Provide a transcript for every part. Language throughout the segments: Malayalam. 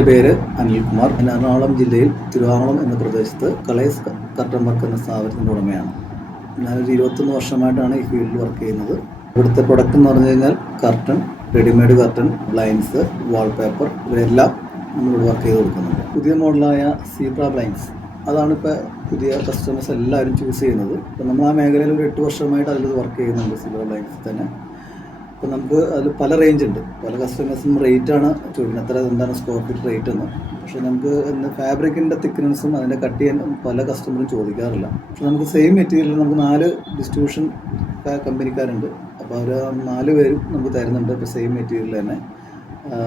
എൻ്റെ പേര് അനിൽകുമാർ. ഞാൻ എറണാകുളം ജില്ലയിൽ തിരുവാങ്കുളം എന്ന പ്രദേശത്ത് കളേഴ്സ് കർട്ടൻ വർക്ക് എന്ന സ്ഥാപനത്തിൻ്റെ ഉടമയാണ്. ഞാനൊരു 21 വർഷമായിട്ടാണ് ഈ ഫീൽഡിൽ വർക്ക് ചെയ്യുന്നത്. ഇവിടുത്തെ പ്രൊഡക്റ്റ് എന്ന് പറഞ്ഞു കഴിഞ്ഞാൽ curtain, readymade curtain, blinds, wallpaper ഇവരെല്ലാം നമ്മളിവിടെ വർക്ക് ചെയ്ത് കൊടുക്കുന്നുണ്ട്. പുതിയ മോഡലായ സീബ്ര ബ്ലൈൻഡ്സ് അതാണ് ഇപ്പോൾ പുതിയ കസ്റ്റമേഴ്സ് എല്ലാവരും ചൂസ് ചെയ്യുന്നത്. അപ്പോൾ നമ്മൾ ആ മേഖലയിൽ ഒരു 8 വർഷമായിട്ട് അതിൽ വർക്ക് ചെയ്യുന്നുണ്ട് സീബ്ര ബ്ലൈൻഡ്സ് തന്നെ. അപ്പോൾ നമുക്ക് അതിൽ പല റേഞ്ച് ഉണ്ട്. പല കസ്റ്റമേഴ്സും റേറ്റാണ് ചോദിക്കുന്നത്, എത്ര എന്താണ് സ്ക്വയർ ഫീറ്റ് റേറ്റ് എന്ന്. പക്ഷേ നമുക്ക് ഫാബ്രിക്കിൻ്റെ തിക്നെസ്സും അതിൻ്റെ കട്ട് ചെയ്യാൻ പല കസ്റ്റമറും ചോദിക്കാറില്ല. പക്ഷെ നമുക്ക് സെയിം മെറ്റീരിയൽ നമുക്ക് 4 ഡിസ്ട്രിബ്യൂഷൻ കമ്പനിക്കാരുണ്ട്. അപ്പോൾ അവർ 4 പേരും നമുക്ക് തരുന്നുണ്ട് ഇപ്പോൾ സെയിം മെറ്റീരിയൽ തന്നെ.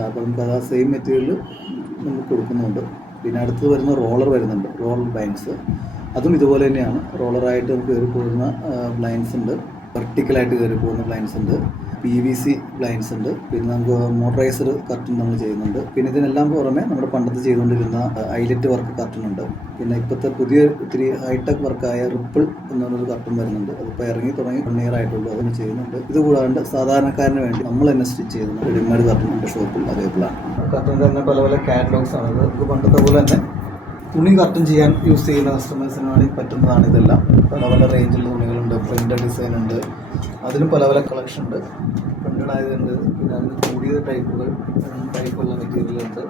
അപ്പോൾ നമുക്കത് ആ സെയിം മെറ്റീരിയൽ നമുക്ക് കൊടുക്കുന്നുണ്ട്. പിന്നെ അടുത്ത് വരുന്ന റോളർ വരുന്നുണ്ട്, റോളർ ബ്ലൈൻഡ്സ്. അതും ഇതുപോലെ തന്നെയാണ്. റോളറായിട്ട് നമുക്ക് കയറി പോകുന്ന ബ്ലൈൻഡ്സ് ഉണ്ട്, വെർട്ടിക്കലായിട്ട് കയറി പോകുന്ന ബ്ലൈൻഡ്സ് ഉണ്ട്, PVC ബ്ലൈൻഡ്സ് ഉണ്ട്. പിന്നെ നമുക്ക് മോട്ടറൈസ്ഡ് കർട്ടൻ നമ്മൾ ചെയ്യുന്നുണ്ട്. പിന്നെ ഇതിനെല്ലാം പുറമെ നമ്മുടെ പണ്ടത്തെ ചെയ്തുകൊണ്ടിരുന്ന ഐലറ്റ് വർക്ക് കർട്ടൻ ഉണ്ട്. പിന്നെ ഇപ്പോഴത്തെ പുതിയ ഇത്തിരി ഹൈടെക് വർക്കായ റിപ്പിൾ എന്നൊരു കർട്ടൻ വരുന്നുണ്ട്. അതിപ്പോൾ ഇറങ്ങി തുടങ്ങി 1 ഇയർ ആയിട്ടുള്ളൂ, അതിന് ചെയ്യുന്നുണ്ട്. ഇത് കൂടാണ്ട് സാധാരണക്കാരന് വേണ്ടി നമ്മൾ തന്നെ സ്റ്റിച്ച് ചെയ്യുന്ന റെഡിമെയ്ഡ് കർട്ടൻ നമ്മുടെ ഷോപ്പിൽ അവൈലബിൾ ആണ്. കർട്ടൻ്റെ തന്നെ പല പല കാറ്റലോഗ്സ് ആണ്. നമുക്ക് പണ്ടത്തെ പോലെ തന്നെ തുണി കർട്ടൻ ചെയ്യാൻ യൂസ് ചെയ്യുന്ന കസ്റ്റമേഴ്സിന് വേണ്ടി പറ്റുന്നതാണ് ഇതെല്ലാം. പല പല റേഞ്ചിലുള്ള തുണികളുണ്ട്, പ്രിൻ്റഡ് ഡിസൈൻ ഉണ്ട്, അതിനും പല പല കളക്ഷൻ ഉണ്ട്. പ്രിൻ്റഡ് ആയതുണ്ട്, പിന്നെ അതിന് കൂടിയ ടൈപ്പുള്ള മെറ്റീരിയലുണ്ട്.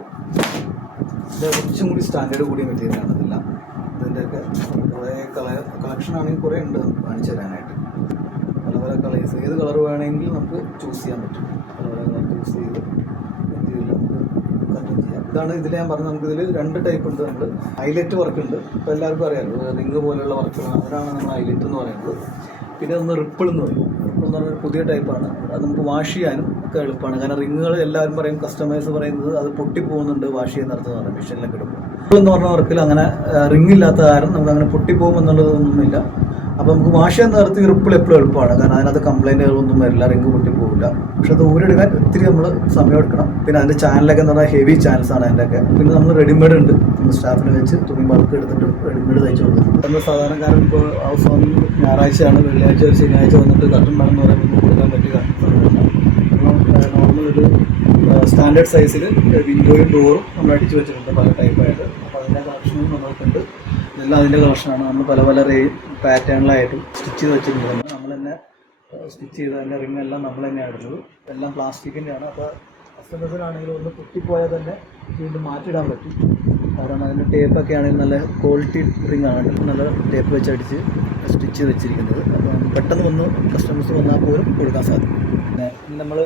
ഇത് കുറച്ചും കൂടി സ്റ്റാൻഡേർഡ് കൂടിയ മെറ്റീരിയലാണ് ഇതെല്ലാം. ഇതിൻ്റെയൊക്കെ കുറേ കളക്ഷൻ ആണെങ്കിൽ കുറേ ഉണ്ട് നമുക്ക് കാണിച്ചു തരാനായിട്ട്. പല പല കളേഴ്സ്, ഏത് കളർ വേണമെങ്കിലും നമുക്ക് ചൂസ് ചെയ്യാൻ പറ്റും. പല പല കളർ ചൂസ് ചെയ്ത് മെറ്റീരിയൽ നമുക്ക് കർട്ടൻ ചെയ്യാം. ഇതാണ് ഇതിൽ ഞാൻ പറഞ്ഞത്. നമുക്കിതിൽ 2 ടൈപ്പ് ഉണ്ട്. നമ്മൾ ഹൈലൈറ്റ് വർക്ക് ഉണ്ട്, ഇപ്പോൾ എല്ലാവർക്കും അറിയാമല്ലോ, റിങ് പോലെയുള്ള വർക്കുകളാണ്, അതാണ് നമ്മൾ ഹൈലൈറ്റ് എന്ന് പറയുന്നത്. പിന്നെ ഒന്ന് റിപ്പിൾ എന്ന് പറയും. റിപ്പിൾ എന്ന് പറഞ്ഞാൽ പുതിയ ടൈപ്പാണ്. അത് നമുക്ക് വാഷ് ചെയ്യാനും ഒക്കെ എളുപ്പമാണ്. കാരണം റിങ്ങുകൾ എല്ലാവരും പറയും, കസ്റ്റമേഴ്സ് പറയുന്നത് അത് പൊട്ടിപ്പോകുന്നുണ്ട് വാഷ് ചെയ്യുന്ന നടത്തുന്ന പറയും, മെഷീനിലൊക്കെ ഇടുമ്പോൾ. റിപ്പിൾ എന്ന് പറഞ്ഞ വർക്കിൽ അങ്ങനെ റിങ് ഇല്ലാത്ത കാരണം നമുക്ക് അങ്ങനെ പൊട്ടിപ്പോകുമെന്നുള്ളതൊന്നുമില്ല. അപ്പോൾ നമുക്ക് വാഷ് ചെയ്യാൻ നിർത്തി റിപ്പിൾ എപ്പോഴും എളുപ്പമാണ്. കാരണം അതിനകത്ത് കംപ്ലൈൻറ്റുകളൊന്നും വരില്ല, റിങ് പൊട്ടിപ്പോകില്ല. പക്ഷെ അത് ഊരെടുക്കാൻ ഒത്തിരി നമ്മൾ സമയം എടുക്കണം. പിന്നെ അതിൻ്റെ ചാനലൊക്കെ എന്ന് പറഞ്ഞാൽ ഹെവി ചാനൽസാണ് അതിൻ്റെയൊക്കെ. പിന്നെ നമ്മൾ റെഡിമെയ്ഡ് ഉണ്ട്, നമ്മൾ സ്റ്റാഫിനെ വെച്ച് തുണി ബൾക്ക് എടുത്തിട്ട് റെഡിമെയ്ഡ് തയ്ച്ചു കൊടുക്കുന്നുണ്ട്. നമ്മൾ സാധാരണക്കാരൻ ഇപ്പോൾ ഹൗസ് വാമിങ് ഞായറാഴ്ചയാണ്, വെള്ളിയാഴ്ച ഒരു ശനിയാഴ്ച വന്നിട്ട് കർട്ടൻ വേണമെന്ന് പറയുമ്പോൾ കൊടുക്കാൻ പറ്റുക. നോർമൽ ഒരു സ്റ്റാൻഡേർഡ് സൈസിൽ വിൻഡോയും ഡോറും നമ്മൾ അടിച്ചു വെച്ചിട്ടുണ്ട് പല ടൈപ്പായിട്ട്. അപ്പോൾ അതിൻ്റെ കളക്ഷനും നമ്മൾക്കുണ്ട്. ഇതെല്ലാം അതിൻ്റെ കളക്ഷനാണ്. നമ്മൾ പല പല പാറ്റേണിലായിട്ടും സ്റ്റിച്ച് ചെയ്ത് വെച്ചിട്ടുണ്ട്. നമ്മൾ തന്നെ സ്റ്റിച്ച് ചെയ്ത് അതിൻ്റെ റിങ് എല്ലാം നമ്മൾ തന്നെയാണ് ഇടുന്നത്. എല്ലാം പ്ലാസ്റ്റിക്കിൻ്റെയാണ്. അപ്പോൾ കസ്റ്റമേഴ്സിനാണെങ്കിലും ഒന്ന് പൊട്ടിപ്പോയാൽ തന്നെ വീണ്ടും മാറ്റിയിടാൻ പറ്റും. കാരണം അതിൻ്റെ ടേപ്പൊക്കെ ആണെങ്കിൽ നല്ല ക്വാളിറ്റി റിങ് ആണ്, നല്ല ടേപ്പ് വെച്ച് അടിച്ച് സ്റ്റിച്ച് ചെയ്ത് വെച്ചിരിക്കുന്നത്. അപ്പോൾ പെട്ടെന്ന് വന്ന് കസ്റ്റമേഴ്സ് വന്നാൽ പോലും കൊടുക്കാൻ സാധിക്കും. പിന്നെ നമ്മൾ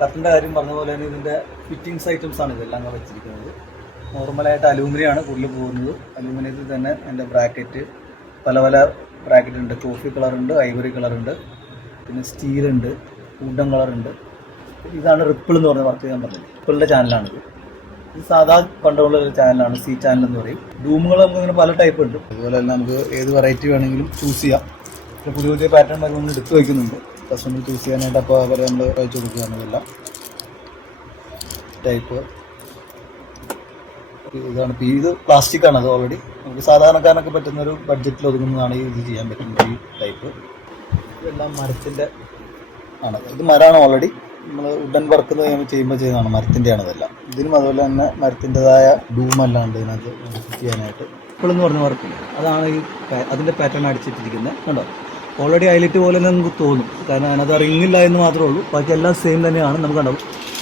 കർട്ടൻ്റെ കാര്യം പറഞ്ഞ പോലെ തന്നെ ഇതിൻ്റെ ഫിറ്റിങ്സ് ഐറ്റംസാണ് ഇതെല്ലാം വെച്ചിരിക്കുന്നത്. നോർമലായിട്ട് അലൂമിനിയാണ് കൂടുതൽ പോകുന്നത്. അലൂമിനിയത്തിൽ തന്നെ അതിൻ്റെ ബ്രാക്കറ്റ് പല പല ബ്രാക്കറ്റ് ഉണ്ട്. കോഫി കളറുണ്ട്, ഐവറി കളറുണ്ട്, പിന്നെ സ്റ്റീലുണ്ട്, വുഡൻ കളറുണ്ട്. ഇതാണ് റിപ്പിൾ എന്ന് പറഞ്ഞ വർക്ക് ചെയ്യാൻ പറഞ്ഞത്. റിപ്പിളിൻ്റെ ചാനലാണിത്. ഇത് സാധാ കണ്ടുള്ള ഒരു ചാനലാണ്, C ചാനൽ എന്ന് പറയും. ഡൂമുകൾ നമുക്കിങ്ങനെ പല ടൈപ്പ് ഉണ്ട്. അതുപോലെ തന്നെ നമുക്ക് ഏത് വെറൈറ്റി വേണമെങ്കിലും ചൂസ് ചെയ്യാം. പിന്നെ പുതിയ പുതിയ പാറ്റേൺ ഒക്കെ നമ്മൾ എടുത്ത് വയ്ക്കുന്നുണ്ട് കസ്റ്റമർ ചൂസ് ചെയ്യാനായിട്ട്. അപ്പോൾ അവരെ നമ്മൾ അയച്ചു കൊടുക്കുകയാണെന്നില്ല ടൈപ്പ്. ഇതാണ് ഇത് പ്ലാസ്റ്റിക്കാണ്. അത് ഓൾറെഡി നമുക്ക് സാധാരണക്കാരനൊക്കെ പറ്റുന്നൊരു ബഡ്ജറ്റിൽ ഒതുങ്ങുന്നതാണ് ഇത് ചെയ്യാൻ പറ്റുന്ന ഈ ടൈപ്പ്. ഇതെല്ലാം മരത്തിൻ്റെ ആണ്. ഇത് മരമാണ് ഓൾറെഡി. നമ്മൾ വുഡൻ വർക്ക് ചെയ്യുമ്പോൾ ചെയ്യുന്നതാണ്, മരത്തിൻ്റെയാണ് ഇതെല്ലാം. ഇതിനും അതുപോലെ തന്നെ മരത്തിൻ്റെതായ ഡൂമെല്ലാം ഉണ്ട് ഇതിനകത്ത് ഫിറ്റ് ചെയ്യാനായിട്ട്. ഇപ്പോഴെന്ന് പറഞ്ഞ വർക്കില്ല, അതാണ് ഈ അതിൻ്റെ പാറ്റേൺ അടിച്ചിട്ടിരിക്കുന്നത്. കണ്ടോ, ഓൾറെഡി ഹൈലൈറ്റ് പോലെ തന്നെ നമുക്ക് തോന്നും. കാരണം അതിനകത്ത് റിങ്ങില്ല എന്ന് മാത്രമേ ഉള്ളൂ, ബാക്കി എല്ലാം സെയിം തന്നെയാണ്. നമുക്ക് കണ്ടോ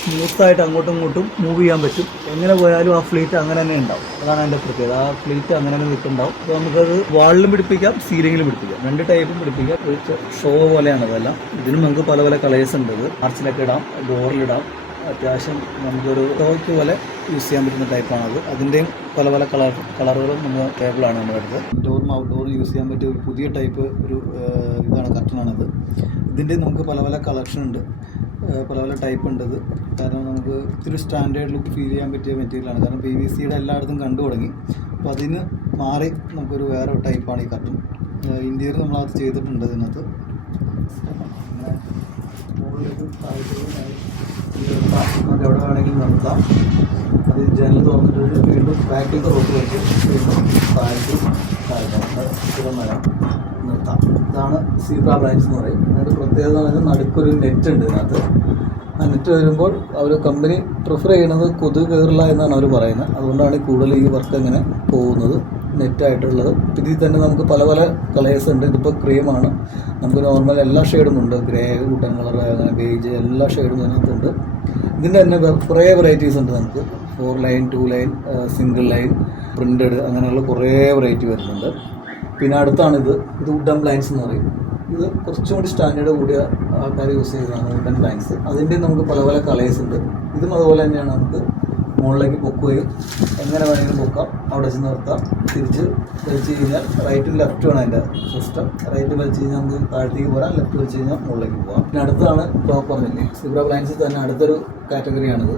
സ്മൂത്തായിട്ട് അങ്ങോട്ടും ഇങ്ങോട്ടും മൂവ് ചെയ്യാൻ പറ്റും. എങ്ങനെ പോയാലും ആ ഫ്ലീറ്റ് അങ്ങനെ തന്നെ ഉണ്ടാവും. അതാണ് അതിൻ്റെ പ്രത്യേകത. ആ ഫ്ലീറ്റ് അങ്ങനെ തന്നെ നിൽക്കുന്നുണ്ടാവും. അപ്പോൾ നമുക്കത് വാളിലും പിടിപ്പിക്കാം, സീലിങ്ങിലും പിടിപ്പിക്കാം, 2 ടൈപ്പും പിടിപ്പിക്കാം. ഷോ പോലെയാണ് അതെല്ലാം. ഇതിനും നമുക്ക് പല പല കളേഴ്സ് ഉണ്ട്. ഇത് ആർച്ചിലൊക്കെ ഇടാം, ഡോറിലിടാം. അത്യാവശ്യം നമുക്കൊരു ടോയ്ക്ക് പോലെ യൂസ് ചെയ്യാൻ പറ്റുന്ന ടൈപ്പാണത്. അതിൻ്റെയും പല പല കളറുകളും നമ്മൾ ടേബിളാണ് നമ്മുടെ അടുത്ത്. ഇൻഡോറും ഔട്ട്ഡോറും യൂസ് ചെയ്യാൻ പറ്റിയ ഒരു പുതിയ ടൈപ്പ് ഒരു ഇതാണ് കർട്ടനാണിത്. ഇതിൻ്റെ നമുക്ക് പല പല കളക്ഷൻ ഉണ്ട്, പല പല ടൈപ്പ് ഉണ്ട് ഇത്. കാരണം നമുക്ക് ഇത്തിരി സ്റ്റാൻഡേർഡ് ലുക്ക് ഫീൽ ചെയ്യാൻ പറ്റിയ മെറ്റീരിയലാണ്. കാരണം PVCയുടെ എല്ലായിടത്തും കണ്ടു തുടങ്ങി. അപ്പോൾ അതിന് മാറി നമുക്കൊരു വേറെ ടൈപ്പാണ് ഈ കർട്ടൻ. ഇന്ത്യയിൽ നമ്മളത് ചെയ്തിട്ടുണ്ട് ഇതിനകത്ത്. നമുക്ക് എവിടെ വേണമെങ്കിലും നിർത്താം. അത് ജനൽ തുറന്നിട്ട് വീണ്ടും ബാക്കിലത്തെ റോഡ് വെച്ച് വീണ്ടും താഴ്ച നിർത്താം. ഇതാണ് സീബ്ര ബ്ലൈൻഡ്സ് എന്ന് പറയും. അതിൻ്റെ പ്രത്യേകത എന്ന് പറഞ്ഞാൽ നടുക്കൊരു നെറ്റ് ഉണ്ട് ഇതിനകത്ത്. നെറ്റ് വരുമ്പോൾ അവർ കമ്പനി പ്രിഫർ ചെയ്യുന്നത് കൊതുക് കയറില്ല എന്നാണ് അവർ പറയുന്നത്. അതുകൊണ്ടാണ് കൂടുതൽ ഈ വർക്ക് ഇങ്ങനെ പോകുന്നത്, നെറ്റായിട്ടുള്ളത്. ഇതിൽ തന്നെ നമുക്ക് പല പല കളേഴ്സ് ഉണ്ട്. ഇതിപ്പോൾ ക്രീമാണ്, നമുക്ക് നോർമൽ എല്ലാ ഷെയ്ഡും ഉണ്ട്, ഗ്രേ, വുഡൻ കളർ, അങ്ങനെ ബേജ്, എല്ലാ ഷെയ്ഡും ഇതിനകത്തുണ്ട്. ഇതിൻ്റെ തന്നെ കുറേ വെറൈറ്റീസ് ഉണ്ട്. നമുക്ക് 4 line, 2 line, single line, printed, അങ്ങനെയുള്ള കുറേ വെറൈറ്റി വരുന്നുണ്ട്. പിന്നെ അടുത്താണിത്, ഇത് വുഡൻ ബ്ലൈൻഡ്സ് എന്ന് പറയും. ഇത് കുറച്ചും കൂടി സ്റ്റാൻഡേർഡ് കൂടിയ ആൾക്കാർ യൂസ് ചെയ്യുന്നതാണ് വുഡൻ ബ്ലൈൻഡ്സ്. അതിൻ്റെ നമുക്ക് പല പല കളേഴ്സ് ഉണ്ട്. ഇതും അതുപോലെ തന്നെയാണ്, നമുക്ക് മുകളിലേക്ക് പൊക്കുകയും എങ്ങനെ വേണമെങ്കിലും പൊക്കാം, അവിടെ വെച്ച് നിർത്താം. തിരിച്ച് വലിച്ച് കഴിഞ്ഞാൽ റൈറ്റും ലെഫ്റ്റുമാണ് അതിൻ്റെ സിസ്റ്റം. റൈറ്റ് വലിച്ച് കഴിഞ്ഞാൽ നമുക്ക് താഴത്തേക്ക് പോരാം, ലെഫ്റ്റ് വലിച്ച് കഴിഞ്ഞാൽ മുകളിലേക്ക് പോകാം. പിന്നെ അടുത്താണ് ടോപ്പ് പറഞ്ഞില്ലേ, സിബ്ര ബ്ലൈൻഡ്സിൽ തന്നെ അടുത്തൊരു കാറ്റഗറിയാണിത്.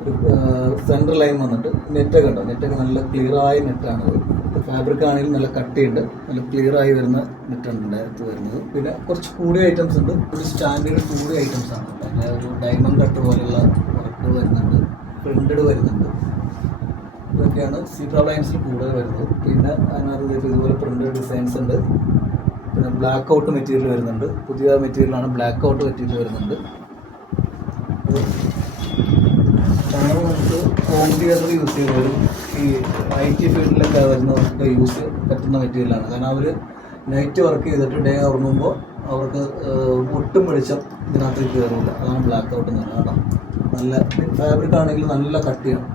ഒരു സെൻട്രൽ ലൈൻ വന്നിട്ട് നെറ്റൊക്കെ ഉണ്ടോ, നെറ്റൊക്കെ നല്ല ക്ലിയറായ നെറ്റാണിത്. ഫാബ്രിക് ആണെങ്കിലും നല്ല കട്ടിയുണ്ട്, നല്ല ക്ലിയറായി വരുന്ന നെറ്റാണ് ഇതിനകത്ത് വരുന്നത്. പിന്നെ കുറച്ച് കൂടിയ ഐറ്റംസ് ഉണ്ട്, ഒരു സ്റ്റാൻഡേർഡ് കൂടിയ ഐറ്റംസ് ആണ്. പിന്നെ ഒരു ഡയമണ്ട് കട്ട് പോലെയുള്ള വർക്കുകൾ വരുന്നുണ്ട്, പ്രിന്റഡ് വരുന്നുണ്ട്. ഇതൊക്കെയാണ് സിബ്ര ബ്ലൈൻഡ്സിൽ കൂടുതൽ വരുന്നത്. പിന്നെ അതിനകത്ത് ഇതുപോലെ പ്രിന്റഡ് ഡിസൈൻസ് ഉണ്ട്. പിന്നെ ബ്ലാക്ക് ഔട്ട് മെറ്റീരിയൽ വരുന്നുണ്ട്, പുതിയ മെറ്റീരിയലാണ്, ബ്ലാക്ക് ഔട്ട് മെറ്റീരിയൽ വരുന്നുണ്ട്. നമുക്ക് ഹോം തിയേറ്റർ യൂസ് ചെയ്യുന്നവരും ഈ IT ഫീൽഡിലൊക്കെ വരുന്നവർക്ക് യൂസ് പറ്റുന്ന മെറ്റീരിയലാണ്. കാരണം അവർ നൈറ്റ് വർക്ക് ചെയ്തിട്ട് ഡേ ഉറങ്ങുമ്പോൾ അവർക്ക് ഒട്ടും വെളിച്ചം ഇതിനകത്തേക്ക് കയറില്ല. അതാണ് ബ്ലാക്ക് ഔട്ട് എന്ന് പറയുന്നത്. കേട്ടോ, നല്ല ഫാബ്രിക് ആണെങ്കിൽ നല്ല കട്ടിയാണ്,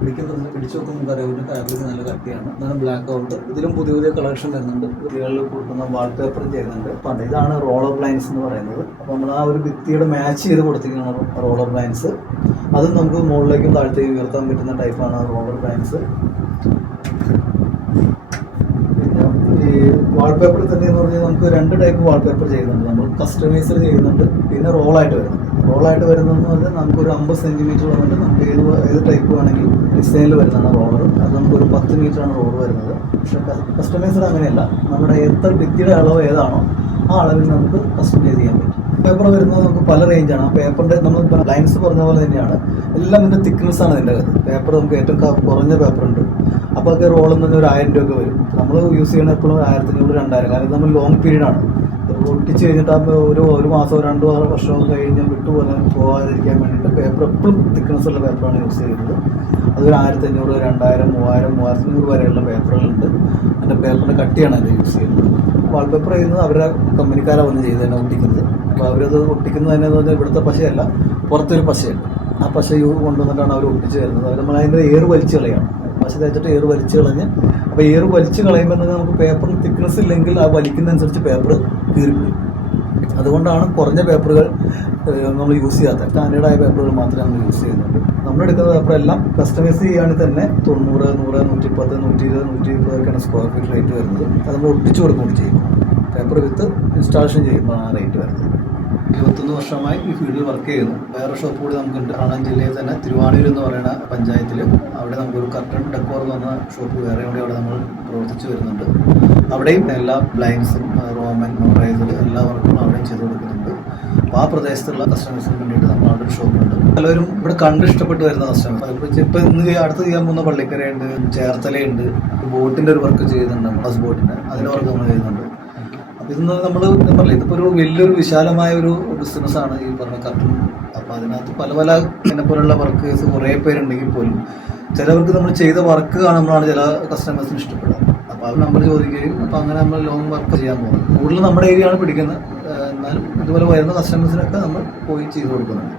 പിടിച്ചു നോക്കുമ്പോൾ അറിയാം ഫാബ്രിക് നല്ല കട്ടിയാണ്. അതാണ് ബ്ലാക്ക് ഔട്ട്. ഇതിലും പുതിയ പുതിയ കളക്ഷൻ വരുന്നുണ്ട്. കുട്ടികളിൽ കൊടുക്കുന്ന വാൾപേപ്പറും ചെയ്യുന്നുണ്ട്. അപ്പം ഇതാണ് റോളർ ബ്ലൈൻഡ്സ് എന്ന് പറയുന്നത്. അപ്പോൾ നമ്മൾ ആ ഒരു ഭിത്തിയുടെ മാച്ച് ചെയ്ത് കൊടുത്തിരിക്കുന്ന റോളർ ബ്ലൈൻഡ്സ്. അതും നമുക്ക് മുകളിലേക്കും താഴത്തേക്കും ഉയർത്താൻ പറ്റുന്ന ടൈപ്പാണ് റോളർ ബ്ലൈൻഡ്സ്. പിന്നെ ഈ വാൾപേപ്പർ തന്നെ എന്ന് പറഞ്ഞാൽ നമുക്ക് 2 ടൈപ്പ് വാൾപേപ്പർ ചെയ്യുന്നുണ്ട്. നമ്മൾ കസ്റ്റമൈസർ ചെയ്യുന്നുണ്ട്, പിന്നെ റോളായിട്ട് വരുന്നുണ്ട്. റോളായിട്ട് വരുന്നതെന്ന് പറഞ്ഞാൽ നമുക്കൊരു 50 സെൻറ്റിമീറ്റർ വന്നിട്ട് നമുക്ക് ഏത് ടൈപ്പ് വേണമെങ്കിലും ഡിസൈനിൽ വരുന്നതാണ് റോളർ. അത് നമുക്കൊരു 10 മീറ്ററാണ് റോളർ വരുന്നത്. പക്ഷേ കസ്റ്റമൈസർ അങ്ങനെയല്ല, നമ്മുടെ എത്ര ഭിത്തിയുടെ അളവ് ഏതാണോ ആ അളവിൽ നമുക്ക് കസ്റ്റമൈസ് ചെയ്യാൻ പറ്റും. പേപ്പർ വരുന്നത് നമുക്ക് പല റേഞ്ചാണ്. ആ പേപ്പറിൻ്റെ നമ്മൾ ലൈൻസ് പറഞ്ഞ പോലെ തന്നെയാണ്, എല്ലാം ഇതിൻ്റെ തിക്നെസ്സാണ് ഇതിൻ്റെ അത്. പേപ്പർ നമുക്ക് ഏറ്റവും കുറഞ്ഞ പേപ്പറുണ്ട്, അപ്പോൾ ഒക്കെ റോളിൽ നിന്ന് ഒരു 1000 രൂപയൊക്കെ വരും. നമ്മൾ യൂസ് ചെയ്യണത് എപ്പോഴും 1500, 2000. കാരണം നമ്മൾ ലോങ് പീരീഡാണ് ഒട്ടിച്ച് കഴിഞ്ഞിട്ട് ഒരു മാസമോ 2 വർഷമോ കഴിഞ്ഞ് വിട്ടുപോലെ പോകാതിരിക്കാൻ വേണ്ടിയിട്ട് പേപ്പർ എപ്പോഴും തിക്നെസ്സുള്ള പേപ്പറാണ് യൂസ് ചെയ്യുന്നത്. അതൊരു 1500, 2000, 3000, 3500 വരെയുള്ള പേപ്പറുകളുണ്ട്. അതിൻ്റെ പേപ്പറിൻ്റെ കട്ടിയാണ് അത് യൂസ് ചെയ്യുന്നത്. വാൾപേപ്പർ ചെയ്യുന്നത് അവരുടെ കമ്പനിക്കാരാണ് വന്ന് ചെയ്ത് തന്നെ ഒട്ടിക്കുന്നത്. അപ്പോൾ അവരത് ഒട്ടിക്കുന്നത് തന്നെ എന്ന് പറഞ്ഞാൽ ഇവിടുത്തെ പശയല്ല, പുറത്തൊരു പശയുണ്ട്. ആ പശ കൊണ്ടുവന്നിട്ടാണ് അവർ ഒട്ടിച്ച് തരുന്നത്. അവർ നമ്മൾ അതിൻ്റെ ഏറ് വലിച്ച് കളയാണ്, പശ തേച്ചിട്ട് ഏറ് വലിച്ച് കളഞ്ഞ്. അപ്പോൾ ഏറ് വലിച്ച് കളയുമ്പോൾ നമുക്ക് പേപ്പറിന് തിക്നെസ് ഇല്ലെങ്കിൽ ആ വലിക്കുന്നതനുസരിച്ച് പേപ്പർ കീറിപ്പോയി. അതുകൊണ്ടാണ് കുറഞ്ഞ പേപ്പറുകൾ നമ്മൾ യൂസ് ചെയ്യാത്തത്. സ്റ്റാൻഡേർഡായ പേപ്പറുകൾ മാത്രമേ നമ്മൾ യൂസ് ചെയ്യുന്നുള്ളൂ. നമ്മളെടുക്കുന്ന പേപ്പറെല്ലാം കസ്റ്റമൈസ് ചെയ്യുകയാണെങ്കിൽ തന്നെ 90, 100, 110, 120, 120 ഒക്കെയാണ് സ്ക്വയർ ഫീറ്റ് റേറ്റ് വരുന്നത്. അത് നമ്മൾ ഒട്ടിച്ചു കൊടുക്കുകയും ചെയ്യും. പേപ്പർ വിത്ത് ഇൻസ്റ്റാളേഷൻ ചെയ്യുമ്പോഴാണ് ആ റേറ്റ് വരുന്നത്. 21 വർഷമായി ഈ ഫീൽഡിൽ വർക്ക് ചെയ്യുന്നു. വേറെ ഷോപ്പ് കൂടി നമുക്കുണ്ട്. എറണാകുളം ജില്ലയിൽ തന്നെ തിരുവാണൂർ എന്ന് പറയുന്ന പഞ്ചായത്തിൽ. അവിടെ നമുക്കൊരു കർട്ടൺ ഡെക്കോർ എന്ന് പറഞ്ഞ ഷോപ്പ് വേറെ കൂടി അവിടെ നമ്മൾ പ്രവർത്തിച്ചു വരുന്നുണ്ട്. അവിടെയും എല്ലാ ബ്ലൈൻഡ്സും, റോമൻ, മോട്ടറൈസർ എല്ലാ വർക്കും അവിടെയും ചെയ്ത് കൊടുക്കുന്നുണ്ട്. അപ്പോൾ ആ പ്രദേശത്തുള്ള കസ്റ്റമേഴ്സിന് വേണ്ടിയിട്ട് നമ്മൾ അവിടെ ഒരു ഷോപ്പുണ്ട്. പലരും ഇവിടെ കണ്ട് ഇഷ്ടപ്പെട്ട് വരുന്ന കസ്റ്റമേഴ്സ്. ഇപ്പോൾ ഇന്ന് അടുത്ത് ചെയ്യാൻ പോകുന്ന പള്ളിക്കരയുണ്ട്, ചേർത്തലയുണ്ട്. ബോട്ടിൻ്റെ ഒരു വർക്ക് ചെയ്യുന്നുണ്ട്, ബസ് ബോട്ടിൻ്റെ, അതിൻ്റെ വർക്ക് നമ്മൾ ചെയ്യുന്നുണ്ട്. അപ്പോൾ ഇന്ന് നമ്മൾ പറഞ്ഞില്ല, ഇതിപ്പോൾ ഒരു വലിയൊരു വിശാലമായ ഒരു ബിസിനസ്സാണ് ഈ പറഞ്ഞ കർട്ടൺ. അപ്പോൾ അതിനകത്ത് പല പല എന്നെ പോലുള്ള വർക്കേഴ്സ് കുറേ പേരുണ്ടെങ്കിൽ പോലും ചിലവർക്ക് നമ്മൾ ചെയ്ത വർക്ക് കാണുമ്പോഴാണ് ചില കസ്റ്റമേഴ്സിന് ഇഷ്ടപ്പെടുക. അപ്പോൾ അവർ നമ്മൾ ചോദിക്കുകയും അപ്പോൾ അങ്ങനെ നമ്മൾ ലോങ് വർക്ക് ചെയ്യാൻ പോകുന്നത്. കൂടുതൽ നമ്മുടെ ഏരിയയാണ് പിടിക്കുന്നത്. എന്നാലും ഇതുപോലെ വരുന്ന കസ്റ്റമേഴ്സിനൊക്കെ നമ്മൾ പോയി ചെയ്ത് കൊടുക്കുന്നുണ്ട്.